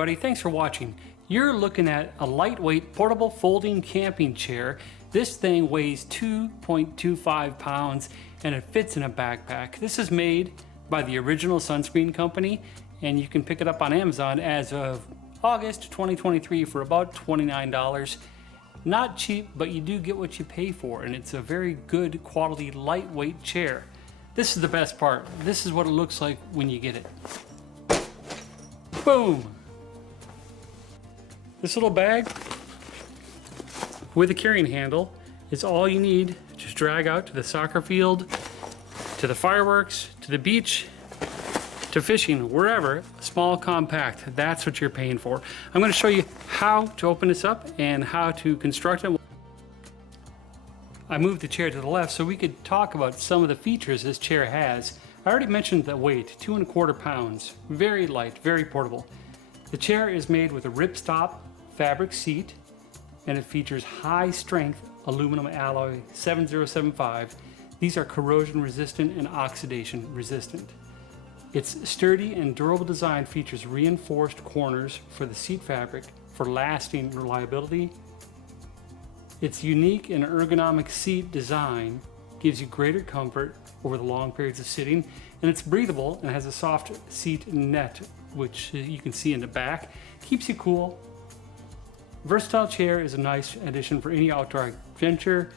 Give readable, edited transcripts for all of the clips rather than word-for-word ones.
everybody, thanks for watching. You're looking at a lightweight portable folding camping chair. This thing weighs 2.25 pounds and it fits in a backpack. This is made by the Original Sunscreen Company and you can pick it up on Amazon as of August 2023 for about $29. Not cheap, but you do get what you pay for, and it's a very good quality lightweight chair. This is the best part. This is what it looks like when you get it. Boom! This little bag with a carrying handle is all you need. Just drag out to the soccer field, to the fireworks, to the beach, to fishing, wherever. Small, compact, that's what you're paying for. I'm going to show you how to open this up and how to construct it. I moved the chair to the left so we could talk about some of the features this chair has. I already mentioned the weight, 2.25 pounds. Very light, very portable. The chair is made with a ripstop fabric seat and it features high strength aluminum alloy 7075. These are corrosion resistant and oxidation resistant. Its sturdy and durable design features reinforced corners for the seat fabric for lasting reliability. Its unique and ergonomic seat design gives you greater comfort over the long periods of sitting, and it's breathable and has a soft seat net, which you can see in the back. Keeps you cool. Versatile chair is a nice addition for any outdoor adventure,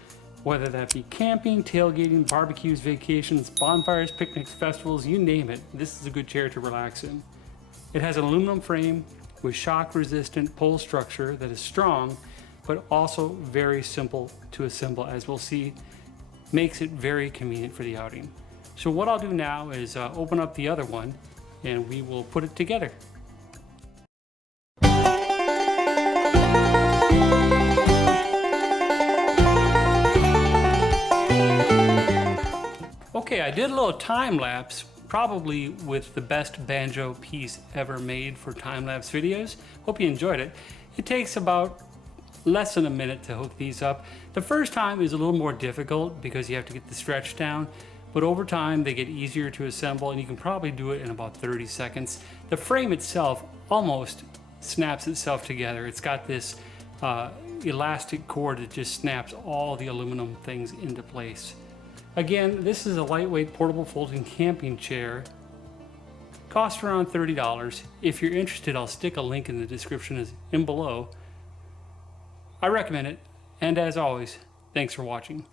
whether that be camping, tailgating, barbecues, vacations, bonfires, picnics, festivals, you name it. This is a good chair to relax in. It has an aluminum frame with shock-resistant pole structure that is strong, but also very simple to assemble, as we'll see. Makes it very convenient for the outing. So what I'll do now is open up the other one and we will put it together. Okay, I did a little time lapse, probably with the best banjo piece ever made for time lapse videos. Hope you enjoyed it. It takes about less than a minute to hook these up. The first time is a little more difficult because you have to get the stretch down, but over time they get easier to assemble and you can probably do it in about 30 seconds. The frame itself almost snaps itself together. It's got this elastic cord that just snaps all the aluminum things into place. Again, this is a lightweight portable folding camping chair. Costs around $30. If you're interested, I'll stick a link in the description below. I recommend it, and as always, thanks for watching.